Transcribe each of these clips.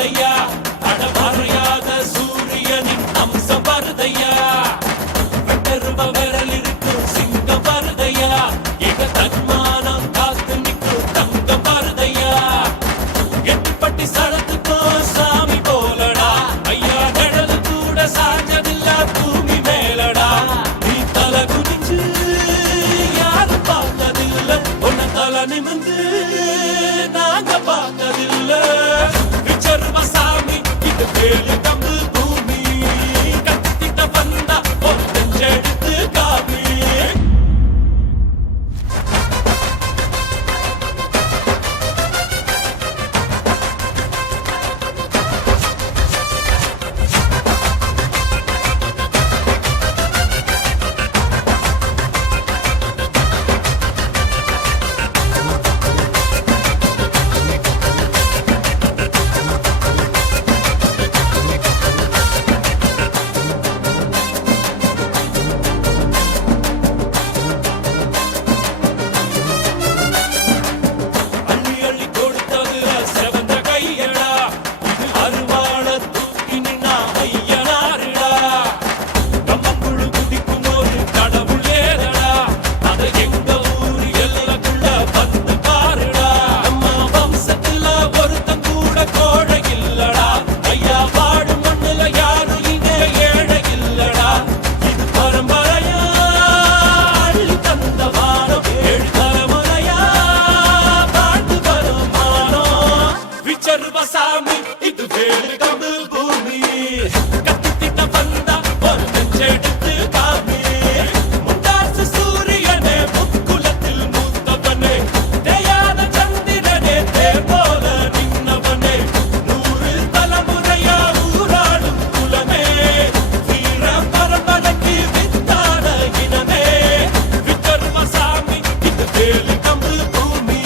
வருதையா அடமறையாத சூரியனின் அம்சம் வருதையா வெட்டருவ விரல் இருக்கும் சிங்கம் வருதையா எங்க தன்மானம் காத்து நிற்கும் தங்கம் வருதையா எட்டுப்பட்டி சடத்துக்கும் சாமி போலடா ஐயா நிழல் கூட சாஞ்சதில்ல பூமி மேலடா நீ தலை குனிஞ்சு யாரும் பார்த்ததில்ல உன்னை தலை நிமிந்து நாங்க பார்த்ததில்ல விச்சர்வ சாமி இது வேலு கம்பு பூமி கத்திட்ட வந்தா ஒரு நெஞ்செடுத்து காமி அள்ளி அள்ளி கொடுத்தது செவந்த கையடா இது அருவாள தூக்கி நின்னா ஐயனாருடா கம்மங்குழு குதிக்கும் ஒரு கடவுள் ஏதடா அதை எங்க ஊரு எல்லக்குள்ள வந்து பாருடா நம்ம வம்சத்துல ஒருத்தன் கூட கோழை இல்லடா ஐயா வாடும் மண்ணுல யாரும் இங்க ஏழை இல்லடா இது பரம்பரையா அள்ளி தந்த வானம் ஏழு தலைமுறையா வாழ்ந்து வரும் மானம் விச்சர்வ சாமி இது வேலு கம்பு பூமி கத்திட்ட வந்தா ஒரு நெஞ்செடுத்து காமி முண்டாசு சூரியனே முக்குலத்தில் மூத்தவனே தேயாத சந்திரனே தேர் போல நின்னவனே 100 தலைமுறையா ஊராடும் குலமே வீர பரம்பரைக்கு வித்தான இனமே விச்சர்வ சாமி இது வேலு கம்பு பூமி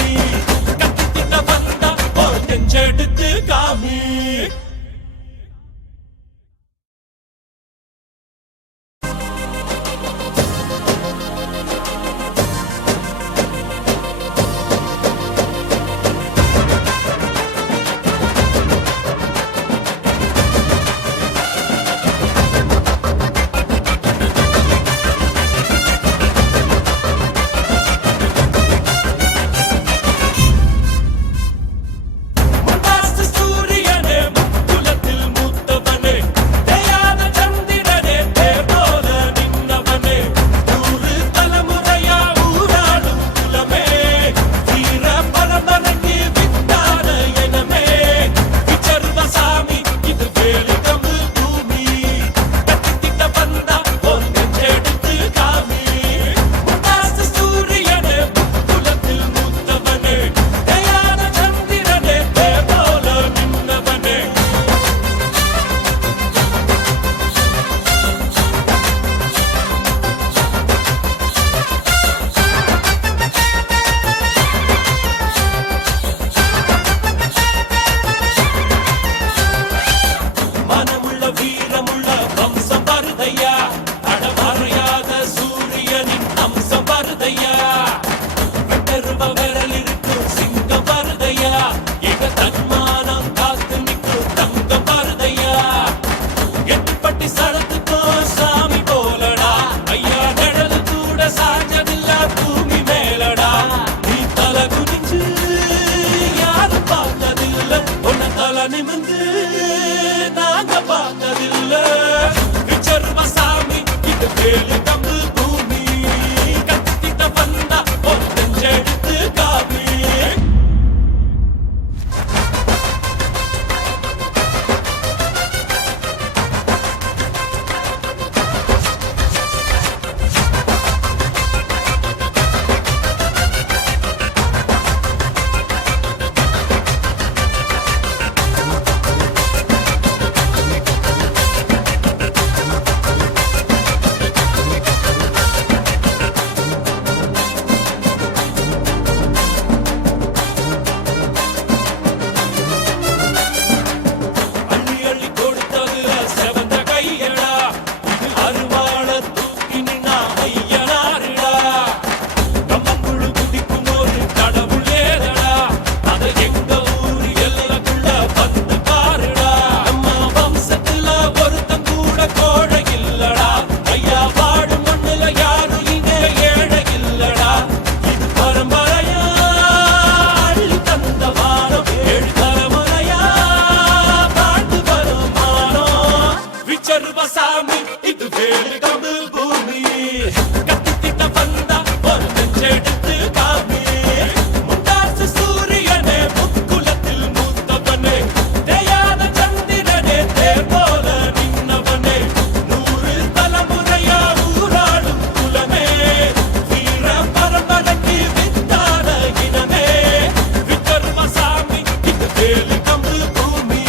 கத்திட்ட வந்தா ஒரு நெஞ்செடுத்து காமி முண்டாசு சூரியனே முக்குலத்தில் மூத்தவனே தேயாத சந்திரனே தேர் போல நின்னவனே 100 தலைமுறையா ஊராடும் குலமே வீர பரம்பரைக்கு வித்தான இனமே விச்சர்வ சாமி இது வேலு கம்பு பூமி கத்திட்ட வந்தா ஒரு நெஞ்செடுத்து காமி முண்டாசு சூரியனே முக்குலத்தில் மூத்தவனே தேயாத சந்திரனே தேர் போல நின்னவனே மனமுள்ள வீரமுள்ள வம்சம் வருதையா அடமறையாத சூரியனின் அம்சம் வருதையா வெட்டருவ விரல் இருக்கும் சிங்கம் வருதையா எங்க தன்மானம் காத்து நிற்கும் தங்கம் வருதையா எட்டுப்பட்டி சடத்துக்கும் சாமி போலடா ஐயா நிழல் கூட சாஞ்சதில்ல பூமி மேலடா நீ தலை குனிஞ்சு யாரும் பார்த்ததில்ல உன்னை தலை நிமிந்து நாங்க பார்த்ததில்ல விச்சர்வ சாமி இது வேலு கம்பு பூமி கத்திட்ட வந்தா ஒரு நெஞ்செடுத்து காமி விஸ்வரூபசாமி இது வேலு தமிழ் பூமி கத்தித்திட்ட வந்தா ஒரு நெஞ்செடுத்து காமி முண்டாசு சூரியனே முக்குலத்தில் மூத்தவனே தேயாத சந்திரனே தேர் போல நின்னவனே 100 தலைமுறையா ஊராடும் குலமே வீர பரம்பரைக்கு வித்தான இனமே விஸ்வரூபசாமி இது வேலு தமிழ் பூமி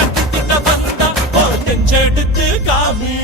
கத்தித்திட்ட வந்தா ஒரு நெஞ்செடுத்து காமி